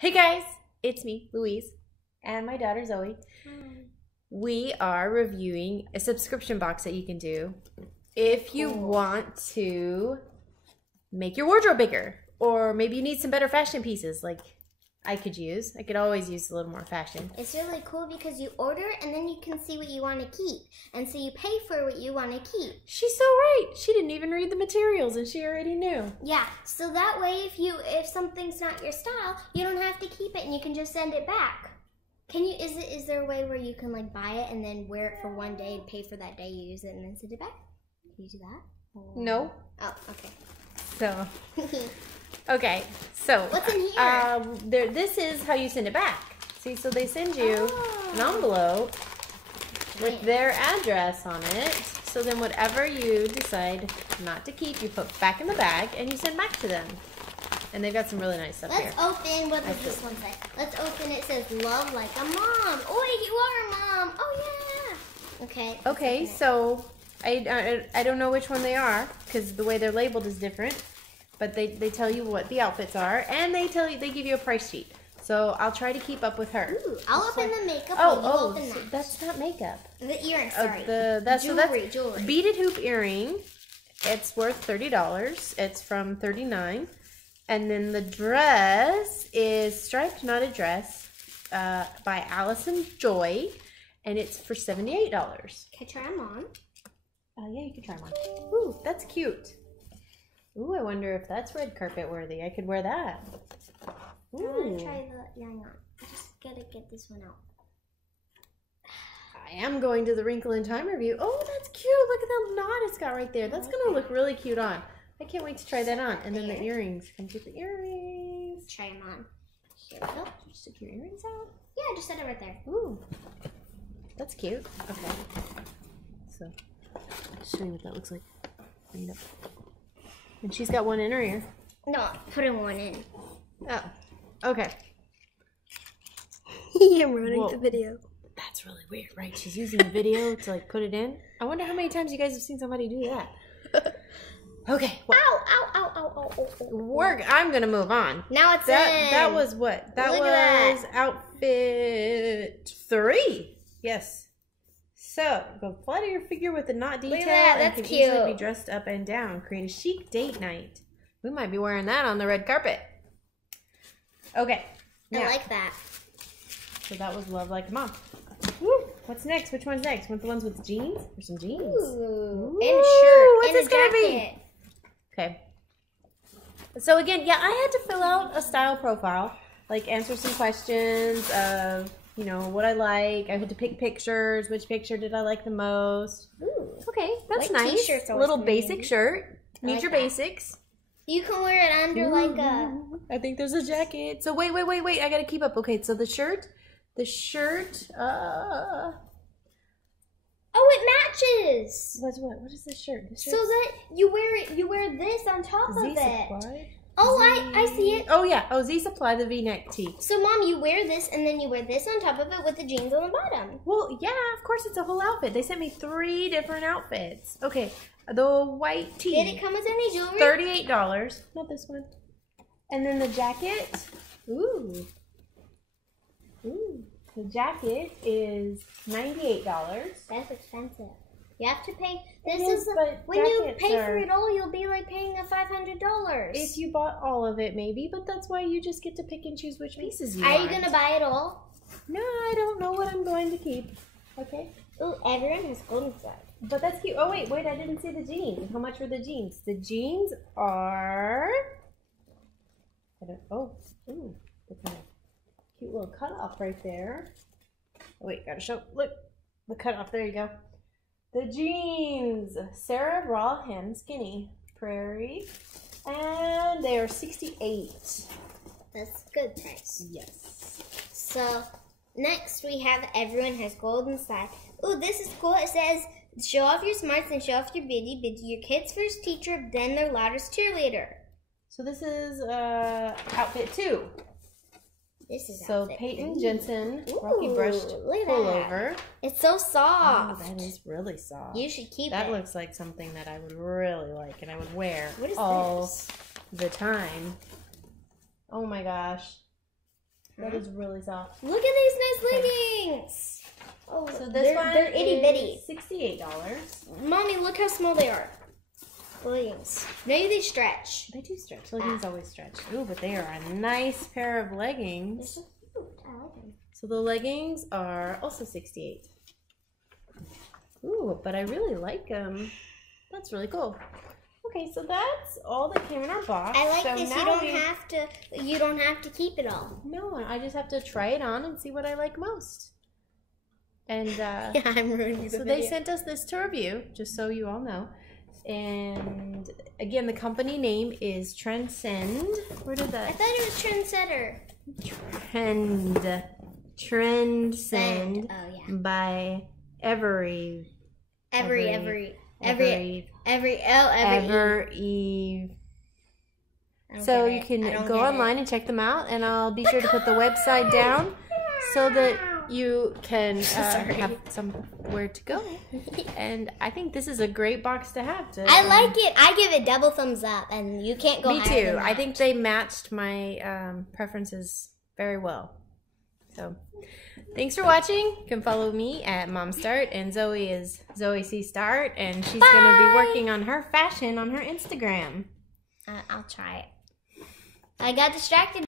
Hey guys, it's me, Louise, and my daughter Zoe. Hi. We are reviewing a subscription box that you can do if you want to make your wardrobe bigger, or maybe you need some better fashion pieces like I could use. I could always use a little more fashion. It's really cool because you order and then you can see what you want to keep. And so you pay for what you want to keep. She's so right. She didn't even read the materials and she already knew. Yeah, so that way if something's not your style, you don't have to keep it and you can just send it back. Is there a way where you can like buy it and then wear it for one day and pay for that day you use it and then send it back? Can you do that? No. Oh, okay. So okay, so what's in here? This is how you send it back. See, so they send you an envelope with their address on it. So then whatever you decide not to keep, you put back in the bag and you send back to them. And they've got some really nice stuff here. Let's open, what does this one say? Let's open, it says, love like a mom. Oh, you are a mom. Oh, yeah. Okay. Okay, so I don't know which one they are because the way they're labeled is different. But they tell you what the outfits are, and they give you a price sheet. So I'll try to keep up with her. Ooh, I'll open the makeup. Oh, so that's not makeup. The earrings, sorry. Jewelry. Beaded hoop earring. It's worth $30. It's from $39. And then the dress is Striped Knotted Dress by Allison Joy, and it's for $78. Can I try them on? Yeah, you can try them on. Ooh, that's cute. Ooh, I wonder if that's red carpet worthy. I could wear that. Ooh. I want to try the yarn on. I just gotta get this one out. I am going to the Wrinkle in Time review. Oh, that's cute. Look at the knot it's got right there. That's going to look really cute on. I can't wait to try that on. And then the earrings. Comes with the earrings. Try them on. Here we go. Did you stick your earrings out? Yeah, I just set it right there. Ooh. That's cute. Okay. So, I'll show you what that looks like. Bring it up. And she's got one in her ear. No, putting one in. Oh, okay. I'm running the video. That's really weird, right? She's using the video to like put it in. I wonder how many times you guys have seen somebody do that. Okay. Well, ow. I'm gonna move on. Now it's that was what? That Look was at that. outfit 3. Yes. So, go flatter your figure with the knot detail and can easily be dressed up and down. Create a chic date night. We might be wearing that on the red carpet. Okay. I like that. So that was Love Like a Mom. Woo. What's next? Which one's next? Want the ones with jeans? Or some jeans? Ooh. And a shirt. What's this gonna be? Okay. So again, yeah, I had to fill out a style profile. Like answer some questions of, you know, what I like. I had to pick pictures. Which picture did I like the most? Ooh. Okay, that's nice. A little basic shirt. Need your basics. You can wear it under like a... I think there's a jacket. So wait. I gotta keep up. Okay, so the shirt. Oh, it matches. What is this shirt? So that you wear this on top of it. Supply? Oh, I see it. Oh yeah. Oh, Z Supply, the V-neck tee. So Mom, you wear this and then you wear this on top of it with the jeans on the bottom. Well, yeah, of course it's a whole outfit. They sent me 3 different outfits. Okay, the white tee. Did it come with any jewelry? $38. Not this one. And then the jacket. Ooh. The jacket is $98. That's expensive. You have to pay. When you pay for it all, you'll be like paying $500. If you bought all of it, maybe, but that's why you just get to pick and choose which pieces you want. want. Are you gonna buy it all? No, I don't know what I'm going to keep. Okay. Ooh, everyone has golden side. But that's cute. Oh wait, I didn't see the jeans. How much were the jeans? The jeans are. Ooh, the kind of cute little cutoff right there. Oh, wait, gotta show. Look, the cutoff. There you go. The jeans, Sarah Raw Hem Skinny Prairie, and they are $68. That's a good price. Yes. So next we have everyone has gold inside. Ooh, this is cool. It says show off your smarts and show off your biddy. Your kid's first teacher, then their loudest cheerleader. So this is outfit 2. This is so Peyton Jensen, Rocky Brushed pullover. It's so soft. Oh, that is really soft. You should keep it. That looks like something that I would really like and I would wear what is all this? the time. Oh my gosh. That is really soft. Look at these nice leggings. Oh, so this one they're itty bitty. $68. Mommy, look how small they are. Leggings. Maybe they stretch. They do stretch. Leggings always stretch. Ooh, but they are a nice pair of leggings. They're so cute. I like them. So the leggings are also $68. Ooh, but I really like them. That's really cool. Okay, so that's all that came in our box. I like so this. You don't have to keep it all. No, I just have to try it on and see what I like most. And yeah, I'm ruining the so video. they sent us this to review, just so you all know. And again, the company name is Trendsend. Where did that? I thought it was Trendsetter. Trendsend. Oh yeah. By Evereve. Evereve. So you can go online and check them out, and I'll be sure to put the website down so that you can have somewhere to go. And I think this is a great box to have. I like it. I give it double thumbs up, and you can't go Me higher too. than that. I think they matched my preferences very well. So, thanks for watching. You can follow me at MomStart, and Zoe is Zoe C. Start, and she's going to be working on her fashion on her Instagram. I'll try it. I got distracted.